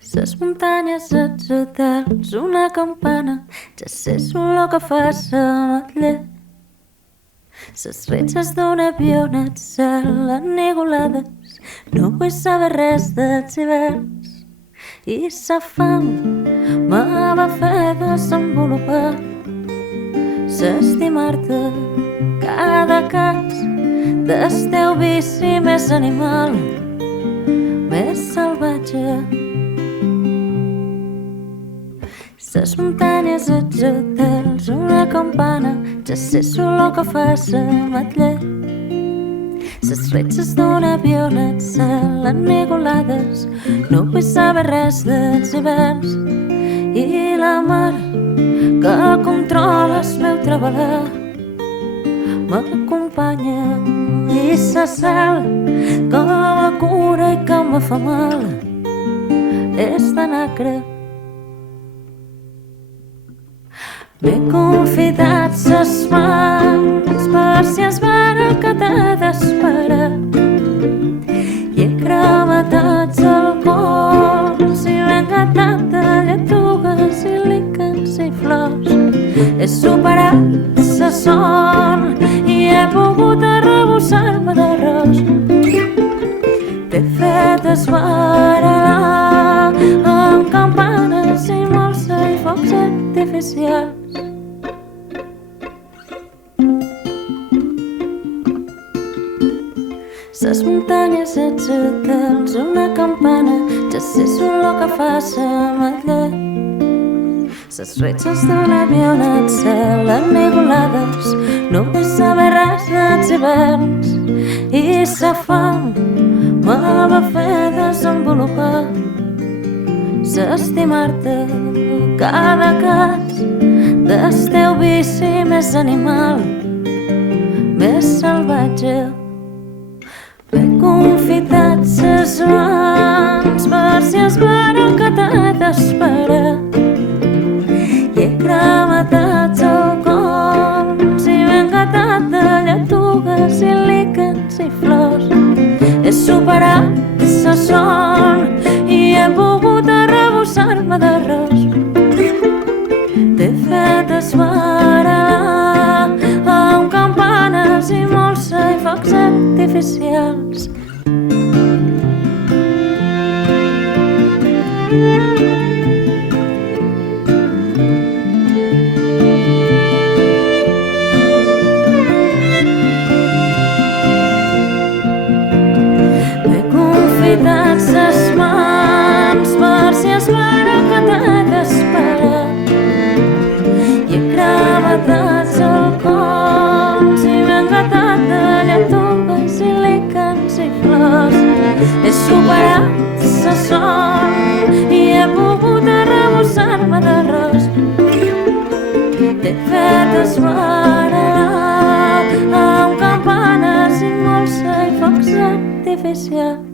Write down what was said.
Ses muntanyes, els hotels, una campana, ja sé l'olor que fa s'ametller. Ses retxes d'un avió en el cel enigolades, no vull saber res dels hiverns. I sa fam me va fer desenvolupar, s'estimar-te cada cas del teu vici més animal, més salvatge. Ses muntanyes, els hotels, una campana, ja sé l'olor que fa s'ametller. Ses retxes d'un avió en el cel enigolades, no vull saber res dels hiverns. I la mar que controla el meu treballar m'acompanya, i sa sal que me cura i que me fa mal és de nacre. M'he confitat ses mans per si es vera que t'he d'esperar, i he cremat tots alcohols i m'he engatat de lletugues i líquens i flors. He superat sa son i he pogut arrebossar-me d'arròs. T'he fet esbarelar amb campanes i molsa i focs artificials. Ses muntanyes, els hotels, una campana, ja sé l'olor que fa s'ametller. Ses retxes d'un avió en el cel enigolades, no vull saber res dels hiverns. I sa fam me va fer desenvolupar, s'estimar-te cada cas del teu vici més animal, més salvatge. M'he confitat ses mans per si es vera que t'he d'esperar, i he cremat els alcohols i m'he engatat de lletugues i líquens i flors. He superat sa son i he pogut arrebossar-me d'arròs. T'he fet esbarelar amb campanes i molsa i focs artificials. M'he confitat ses mans per si es vera que t'he d'esperar, i he cremat els alcohols i m'he engatat de lletugues i líquens i flors. He superat sa son i he pogut arrebossar-me d'arròs. T'he fet esbarelar amb campanes i molsa i focs artificials.